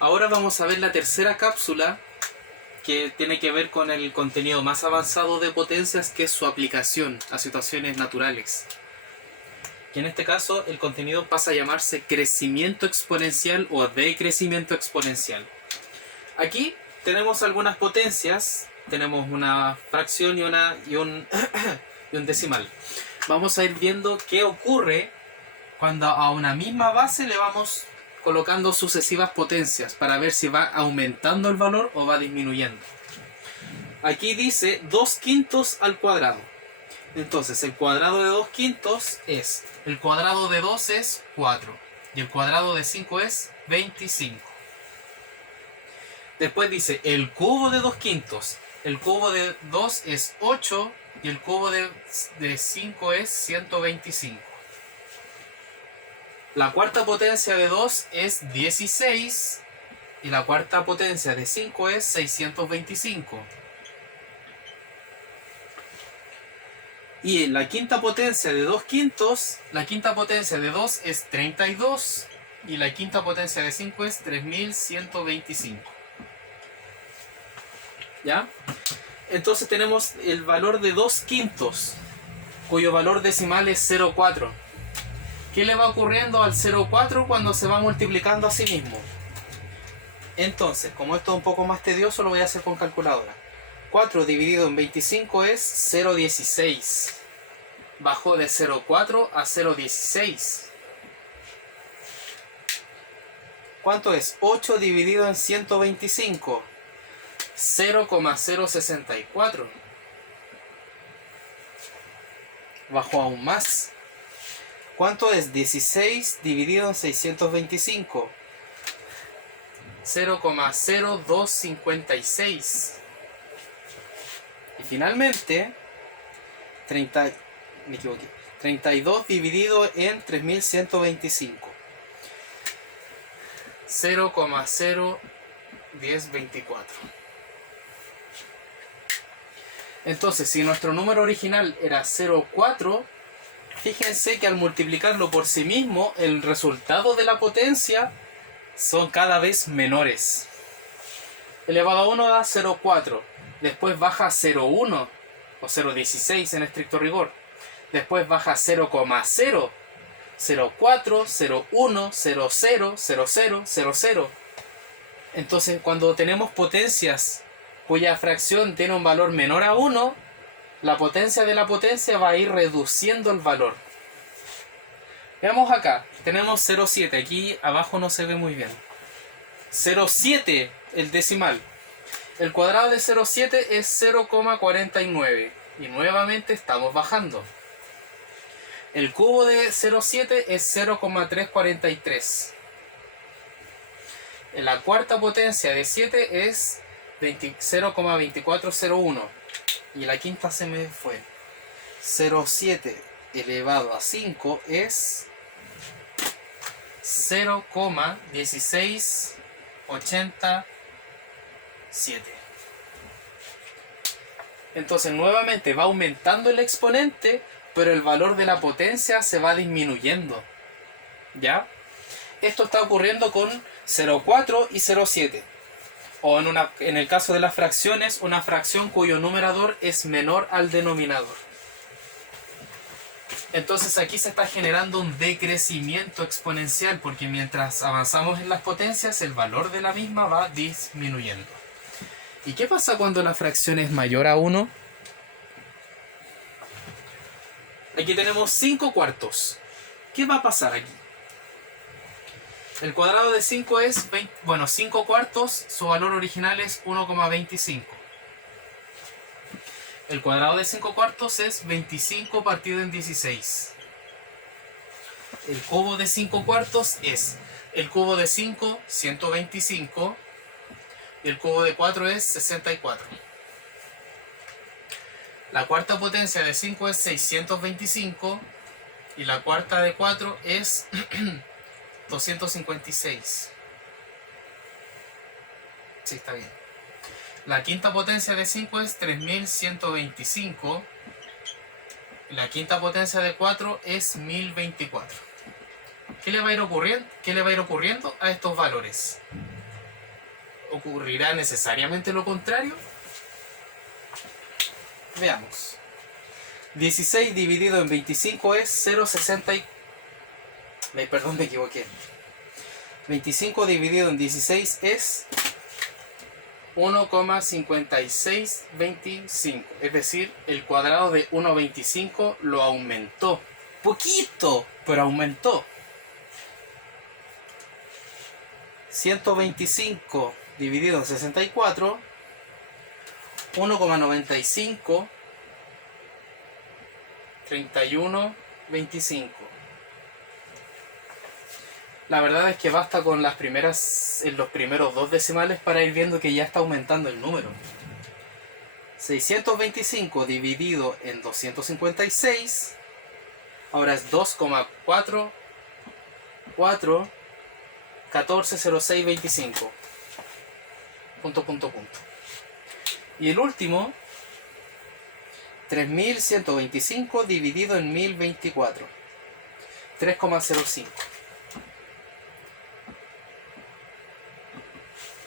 Ahora vamos a ver la tercera cápsula, que tiene que ver con el contenido más avanzado de potencias, que es su aplicación a situaciones naturales. Que en este caso el contenido pasa a llamarse crecimiento exponencial o decrecimiento exponencial. Aquí tenemos algunas potencias, tenemos una fracción y un decimal. Vamos a ir viendo qué ocurre cuando a una misma base le vamos colocando sucesivas potencias para ver si va aumentando el valor o va disminuyendo. Aquí dice 2/5 al cuadrado. Entonces el cuadrado de 2/5 es, el cuadrado de 2 es 4 y el cuadrado de 5 es 25. Después dice el cubo de 2/5. El cubo de 2 es 8 y el cubo de 5 es 125. La cuarta potencia de 2 es 16 y la cuarta potencia de 5 es 625. Y la quinta potencia de 2/5, la quinta potencia de 2 es 32 y la quinta potencia de 5 es 3125. ¿Ya? Entonces tenemos el valor de 2/5, cuyo valor decimal es 0,4. ¿Qué le va ocurriendo al 0,4 cuando se va multiplicando a sí mismo? Entonces, como esto es un poco más tedioso, lo voy a hacer con calculadora. 4 dividido en 25 es 0,16. Bajó de 0,4 a 0,16. ¿Cuánto es? 8 dividido en 125. 0,064. Bajó aún más. ¿Cuánto es? 16 dividido en 625. 0,0256. Y finalmente, 32 dividido en 3125. 0,01024. Entonces, si nuestro número original era 0,4, fíjense que al multiplicarlo por sí mismo, el resultado de la potencia son cada vez menores. Elevado a 1 da 0,4. Después baja a 0,1 o 0,16 en estricto rigor. Después baja a 0,0, 0,4, 0,1, 0,0, 0,0, 0,0. Entonces, cuando tenemos potencias cuya fracción tiene un valor menor a 1, la potencia de la potencia va a ir reduciendo el valor. Veamos acá, tenemos 0,7, aquí abajo no se ve muy bien. 0,7 el decimal. El cuadrado de 0,7 es 0,49 y nuevamente estamos bajando. El cubo de 0,7 es 0,343. La cuarta potencia de 7 es 0,2401 y la quinta se me fue. 0,7 elevado a 5 es 0,1687. Entonces nuevamente va aumentando el exponente, pero el valor de la potencia se va disminuyendo. ¿Ya? Esto está ocurriendo con 0,4 y 0,7. O en el caso de las fracciones, una fracción cuyo numerador es menor al denominador. Entonces aquí se está generando un decrecimiento exponencial, porque mientras avanzamos en las potencias, el valor de la misma va disminuyendo. ¿Y qué pasa cuando la fracción es mayor a 1? Aquí tenemos 5 cuartos. ¿Qué va a pasar aquí? El cuadrado de 5 es 5 cuartos, su valor original es 1,25. El cuadrado de 5 cuartos es 25 partido en 16. El cubo de 5 cuartos es el cubo de 5, 125. Y el cubo de 4 es 64. La cuarta potencia de 5 es 625. Y la cuarta de 4 es 256. Sí, está bien. La quinta potencia de 5 es 3125. Y la quinta potencia de 4 es 1024. ¿Qué le va a ir ocurriendo a estos valores? ocurrirá necesariamente lo contrario? Veamos. 16 dividido en 25 es 0,60 perdón, me equivoqué. 25 dividido en 16 es 1,5625. Es decir, el cuadrado de 1,25 lo aumentó. Poquito, pero aumentó. 125 dividido en 64, 1,95, 31,25. La verdad es que basta con los primeros dos decimales para ir viendo que ya está aumentando el número. 625 dividido en 256, ahora es 2,44140625. Punto. Y el último, 3125 dividido en 1024, 3,05.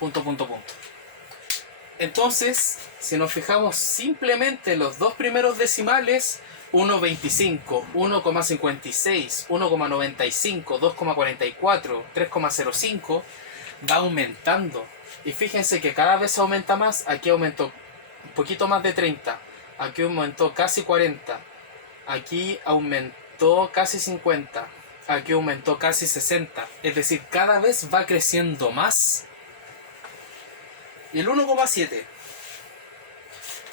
Punto. Entonces, si nos fijamos simplemente en los dos primeros decimales, 1,25, 1,56, 1,95, 2,44, 3,05, va aumentando. Y fíjense que cada vez aumenta más. Aquí aumentó un poquito más de 30, aquí aumentó casi 40, aquí aumentó casi 50, aquí aumentó casi 60. Es decir, cada vez va creciendo más. Y el 1,7.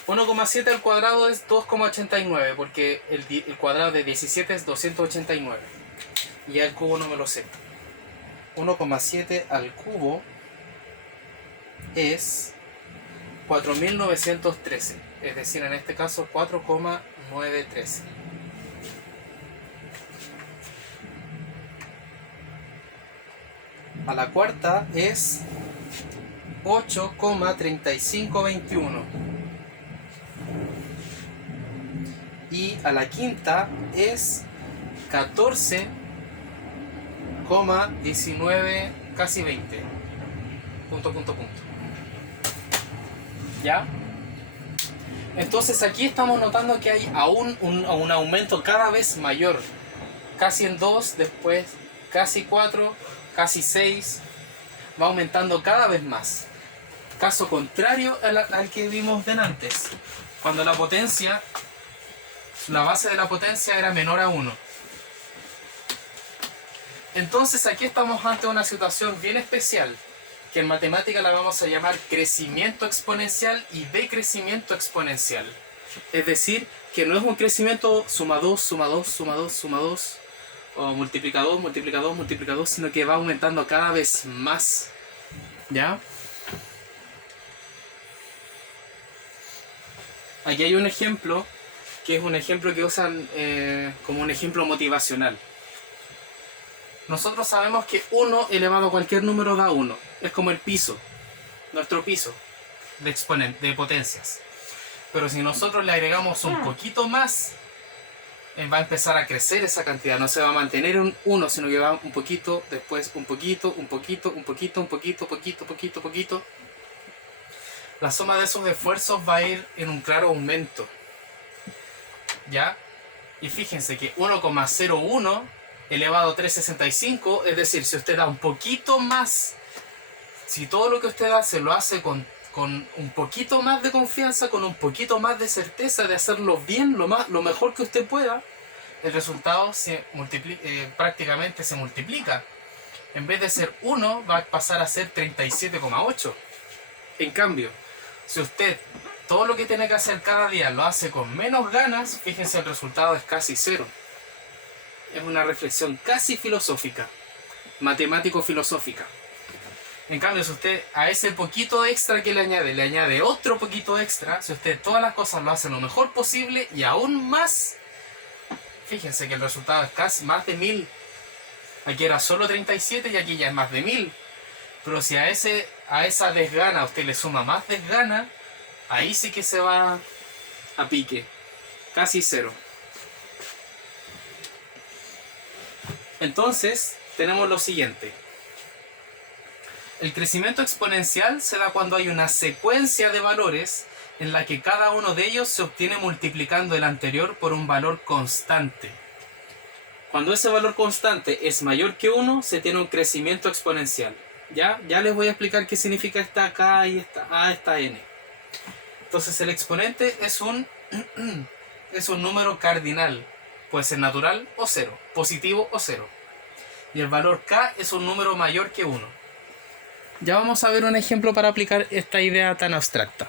1,7 al cuadrado es 2,89, porque el cuadrado de 17 es 289. Y al cubo no me lo sé. 1,7 al cubo es 4.913. Es decir, en este caso 4,913. A la cuarta es 8,3521. Y a la quinta es 14,19, casi 20. Punto. ¿Ya? Entonces aquí estamos notando que hay aún un aumento cada vez mayor. Casi en 2, después casi 4, casi 6. Va aumentando cada vez más. Caso contrario al que vimos antes, cuando la base de la potencia era menor a 1. Entonces aquí estamos ante una situación bien especial, que en matemática la vamos a llamar crecimiento exponencial y decrecimiento exponencial. Es decir, que no es un crecimiento suma 2, suma 2, suma 2, suma 2, o multiplica 2, multiplica 2, multiplica 2, sino que va aumentando cada vez más. ¿Ya? Aquí hay un ejemplo, que es un ejemplo que usan como un ejemplo motivacional. Nosotros sabemos que 1 elevado a cualquier número da 1. Es como el piso, nuestro piso de potencias. Pero si nosotros le agregamos un poquito más, va a empezar a crecer esa cantidad. No se va a mantener en 1, sino que va un poquito, después un poquito, un poquito, un poquito, un poquito, poquito. La suma de esos esfuerzos va a ir en un claro aumento. ¿Ya? Y fíjense que 1,01 elevado a 365, es decir, si usted da un poquito más, si todo lo que usted hace lo hace con un poquito más de confianza, con un poquito más de certeza de hacerlo bien, lo mejor que usted pueda, el resultado prácticamente se multiplica. En vez de ser 1, va a pasar a ser 37,8. En cambio, si usted todo lo que tiene que hacer cada día lo hace con menos ganas, fíjense, el resultado es casi 0. Es una reflexión casi filosófica, matemático-filosófica. En cambio, si usted a ese poquito extra que le añade otro poquito extra, si usted todas las cosas lo hace lo mejor posible y aún más, fíjense que el resultado es casi más de 1000. Aquí era solo 37 y aquí ya es más de 1000. Pero si a esa desgana usted le suma más desgana, ahí sí que se va a pique. Casi 0. Entonces, tenemos lo siguiente. El crecimiento exponencial se da cuando hay una secuencia de valores en la que cada uno de ellos se obtiene multiplicando el anterior por un valor constante. Cuando ese valor constante es mayor que 1, se tiene un crecimiento exponencial. Ya les voy a explicar qué significa esta K y esta A, esta N. Entonces el exponente es un número cardinal. Puede ser natural o cero, positivo o cero. Y el valor K es un número mayor que 1. Ya vamos a ver un ejemplo para aplicar esta idea tan abstracta.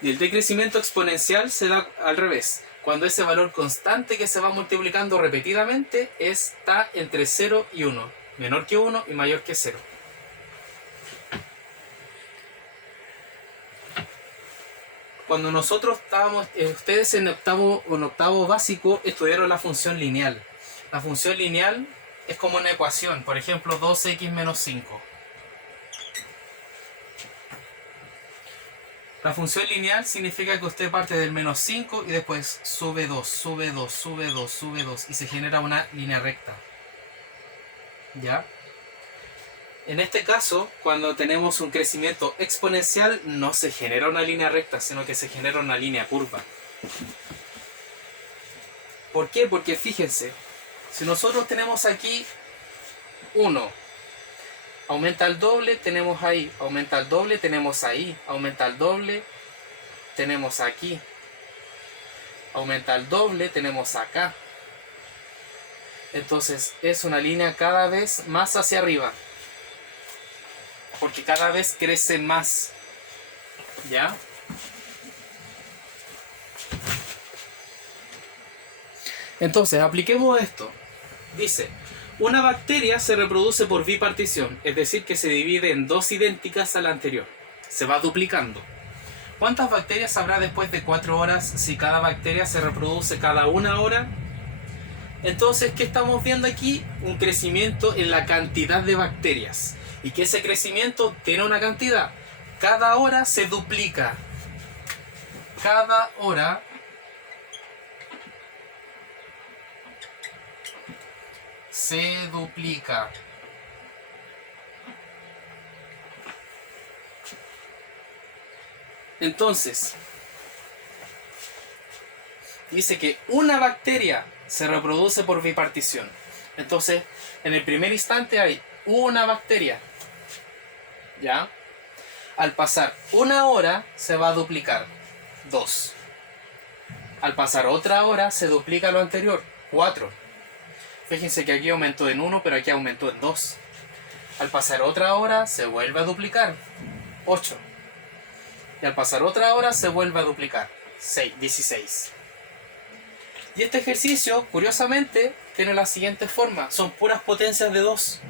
Y el decrecimiento exponencial se da al revés. Cuando ese valor constante que se va multiplicando repetidamente está entre 0 y 1. Menor que 1 y mayor que 0. Cuando nosotros estábamos, ustedes en octavo básico estudiaron la función lineal. La función lineal es como una ecuación, por ejemplo 2x menos 5. La función lineal significa que usted parte del menos 5 y después sube 2, sube 2, sube 2, sube 2 y se genera una línea recta. ¿Ya? En este caso, cuando tenemos un crecimiento exponencial, no se genera una línea recta, sino que se genera una línea curva. ¿Por qué? Porque fíjense, si nosotros tenemos aquí 1, aumenta el doble, tenemos ahí, aumenta el doble, tenemos ahí, aumenta el doble, tenemos aquí, aumenta el doble, tenemos acá. Entonces es una línea cada vez más hacia arriba, porque cada vez crece más. ¿Ya? Entonces apliquemos esto. Dice, una bacteria se reproduce por bipartición, es decir, que se divide en dos idénticas a la anterior. Se va duplicando. ¿Cuántas bacterias habrá después de 4 horas si cada bacteria se reproduce cada 1 hora? Entonces, ¿qué estamos viendo aquí? Un crecimiento en la cantidad de bacterias. Y que ese crecimiento tiene una cantidad. Cada hora se duplica. Cada hora se duplica. Entonces, dice que una bacteria se reproduce por bipartición. Entonces, en el primer instante hay una bacteria. ¿Ya? Al pasar 1 hora se va a duplicar 2. Al pasar otra hora se duplica lo anterior, 4. Fíjense que aquí aumentó en 1, pero aquí aumentó en 2. Al pasar otra hora se vuelve a duplicar, 8. Y al pasar otra hora se vuelve a duplicar, 16. Y este ejercicio, curiosamente, tiene la siguiente forma. Son puras potencias de 2.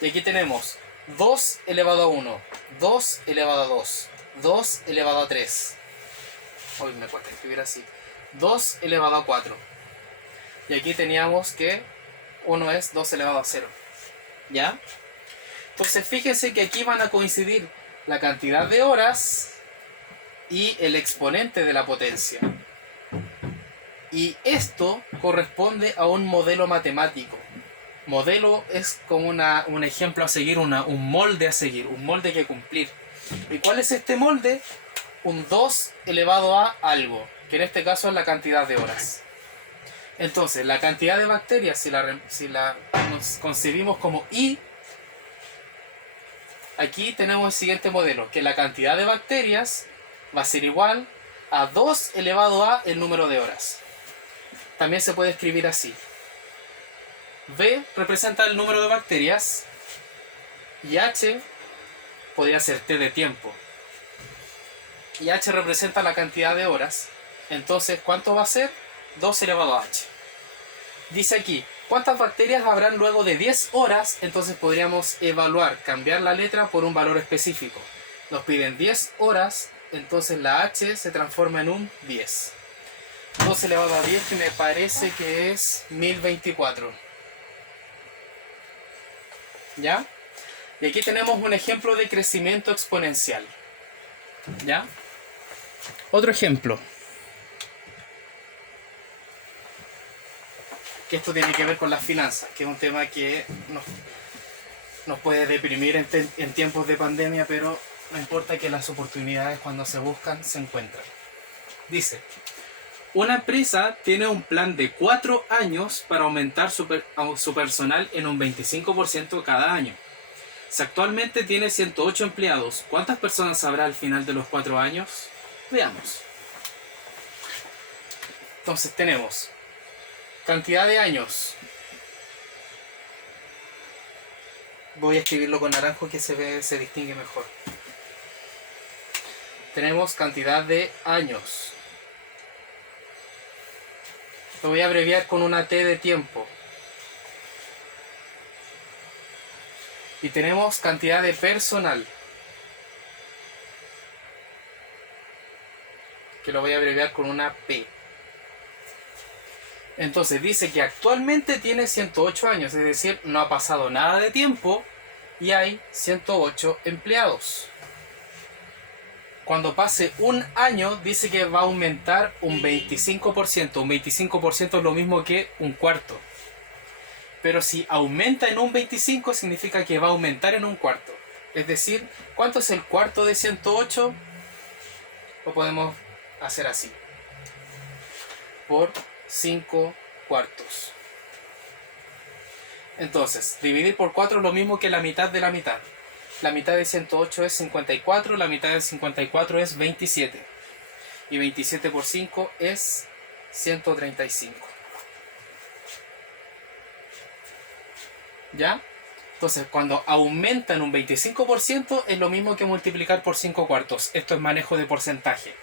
Y aquí tenemos 2 elevado a 1, 2 elevado a 2, 2 elevado a 3. Hoy me cuesta escribir así. 2 elevado a 4. Y aquí teníamos que 1 es 2 elevado a 0. ¿Ya? Entonces fíjense que aquí van a coincidir la cantidad de horas y el exponente de la potencia. Y esto corresponde a un modelo matemático. Modelo es como un ejemplo a seguir, un molde a seguir, un molde que cumplir. ¿Y cuál es este molde? Un 2 elevado a algo, que en este caso es la cantidad de horas. Entonces, la cantidad de bacterias, si la concebimos como I, aquí tenemos el siguiente modelo, que la cantidad de bacterias va a ser igual a 2 elevado a el número de horas. También se puede escribir así. V representa el número de bacterias y H podría ser T de tiempo. Y H representa la cantidad de horas. Entonces, ¿cuánto va a ser? 2 elevado a H. Dice aquí, ¿cuántas bacterias habrán luego de 10 horas? Entonces podríamos evaluar, cambiar la letra por un valor específico. Nos piden 10 horas, entonces la H se transforma en un 10. 2 elevado a 10, que me parece que es 1024. ¿Ya? Y aquí tenemos un ejemplo de crecimiento exponencial. ¿Ya? Otro ejemplo. Que esto tiene que ver con las finanzas, que es un tema que nos puede deprimir en tiempos de pandemia, pero no importa, que las oportunidades cuando se buscan se encuentran. Dice: una empresa tiene un plan de 4 años para aumentar su personal en un 25% cada año. Si actualmente tiene 108 empleados, ¿cuántas personas habrá al final de los 4 años? Veamos. Entonces tenemos cantidad de años. Voy a escribirlo con naranjo, que se distingue mejor. Tenemos cantidad de años. Lo voy a abreviar con una T de tiempo. Y tenemos cantidad de personal, que lo voy a abreviar con una P. Entonces dice que actualmente tiene 108 años, es decir, no ha pasado nada de tiempo y hay 108 empleados. Cuando pase un año, dice que va a aumentar un 25%. Un 25% es lo mismo que un cuarto. Pero si aumenta en un 25, significa que va a aumentar en un cuarto. Es decir, ¿cuánto es el cuarto de 108? Lo podemos hacer así: por 5 cuartos. Entonces, dividir por 4 es lo mismo que la mitad de la mitad. La mitad de 108 es 54, la mitad de 54 es 27. Y 27 por 5 es 135. ¿Ya? Entonces, cuando aumenta en un 25% es lo mismo que multiplicar por 5 cuartos. Esto es manejo de porcentaje.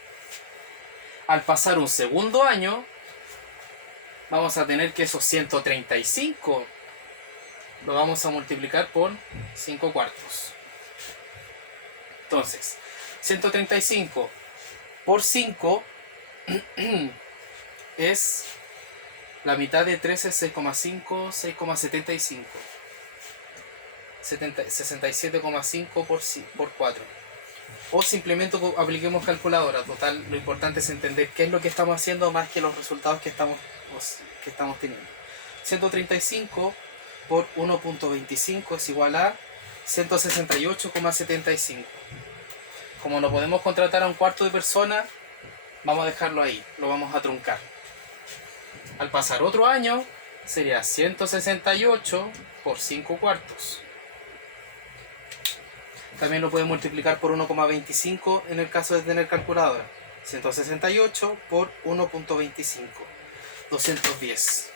Al pasar un segundo año, vamos a tener que esos 135 lo vamos a multiplicar por 5 cuartos. Entonces, 135 por 5 es la mitad de 13, 6,5, 6,75. 67,5 por 4. O simplemente apliquemos calculadora. Total, lo importante es entender qué es lo que estamos haciendo más que los resultados que estamos teniendo. 135 por 1.25 es igual a 168,75. Como no podemos contratar a un cuarto de persona, vamos a dejarlo ahí, lo vamos a truncar. Al pasar otro año, sería 168 por 5 cuartos. También lo pueden multiplicar por 1,25 en el caso de tener calculadora. 168 por 1.25. 210.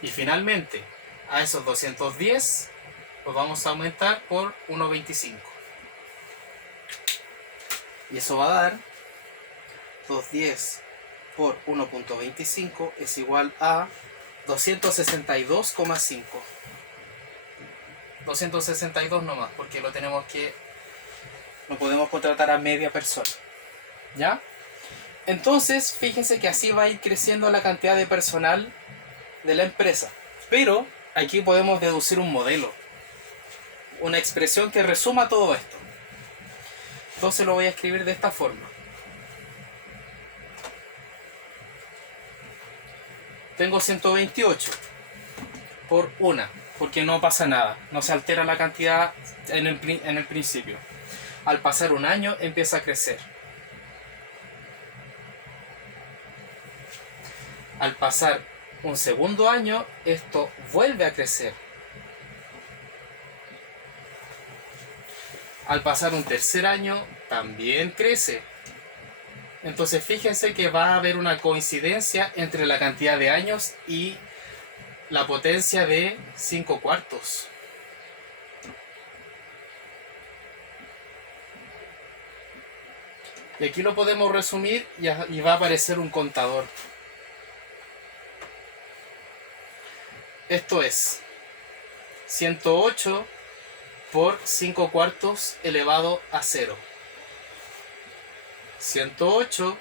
Y finalmente, a esos 210 los vamos a aumentar por 1.25. Y eso va a dar 210 por 1.25 es igual a 262,5. 262 nomás, porque no podemos contratar a media persona. ¿Ya? Entonces, fíjense que así va a ir creciendo la cantidad de personal de la empresa. Pero aquí podemos deducir un modelo, una expresión que resuma todo esto. Entonces lo voy a escribir de esta forma. Tengo 128 por 1, porque no pasa nada, no se altera la cantidad en el principio. Al pasar un año empieza a crecer. Al pasar un segundo año, esto vuelve a crecer. Al pasar un tercer año, también crece. Entonces fíjense que va a haber una coincidencia entre la cantidad de años y la potencia de 5 cuartos. Y aquí lo podemos resumir y va a aparecer un contador. Esto es 108 por 5 cuartos elevado a 0. 108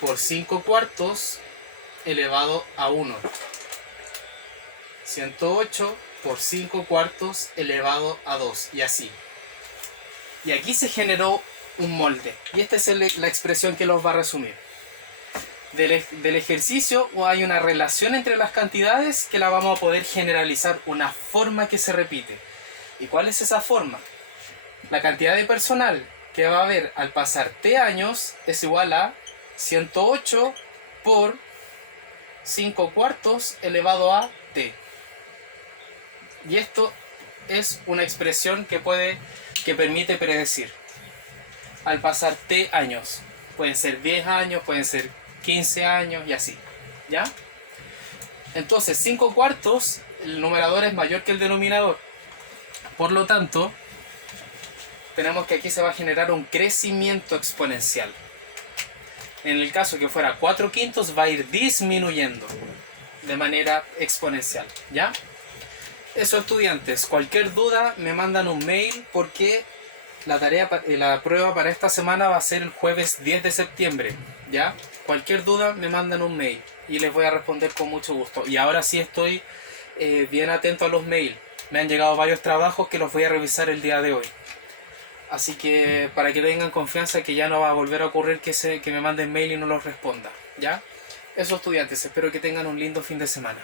por 5 cuartos elevado a 1. 108 por 5 cuartos elevado a 2. Y así. Y aquí se generó un molde. Y esta es la expresión que los va a resumir. del ejercicio, o hay una relación entre las cantidades que la vamos a poder generalizar, una forma que se repite. ¿Y cuál es esa forma? La cantidad de personal que va a haber al pasar t años es igual a 108 por 5 cuartos elevado a t. Y esto es una expresión que permite predecir al pasar t años. Pueden ser 10 años, pueden ser 15 años y así, ¿ya? Entonces 5 cuartos, el numerador es mayor que el denominador. Por lo tanto, tenemos que aquí se va a generar un crecimiento exponencial. En el caso que fuera 4 quintos, va a ir disminuyendo de manera exponencial, ¿ya? Eso, estudiantes, cualquier duda me mandan un mail, porque la prueba para esta semana va a ser el jueves 10 de septiembre, ¿ya? Cualquier duda me mandan un mail y les voy a responder con mucho gusto. Y ahora sí estoy bien atento a los mails. Me han llegado varios trabajos que los voy a revisar el día de hoy. Así que para que tengan confianza que ya no va a volver a ocurrir que me manden mail y no los responda, ¿ya? Eso, estudiantes, espero que tengan un lindo fin de semana.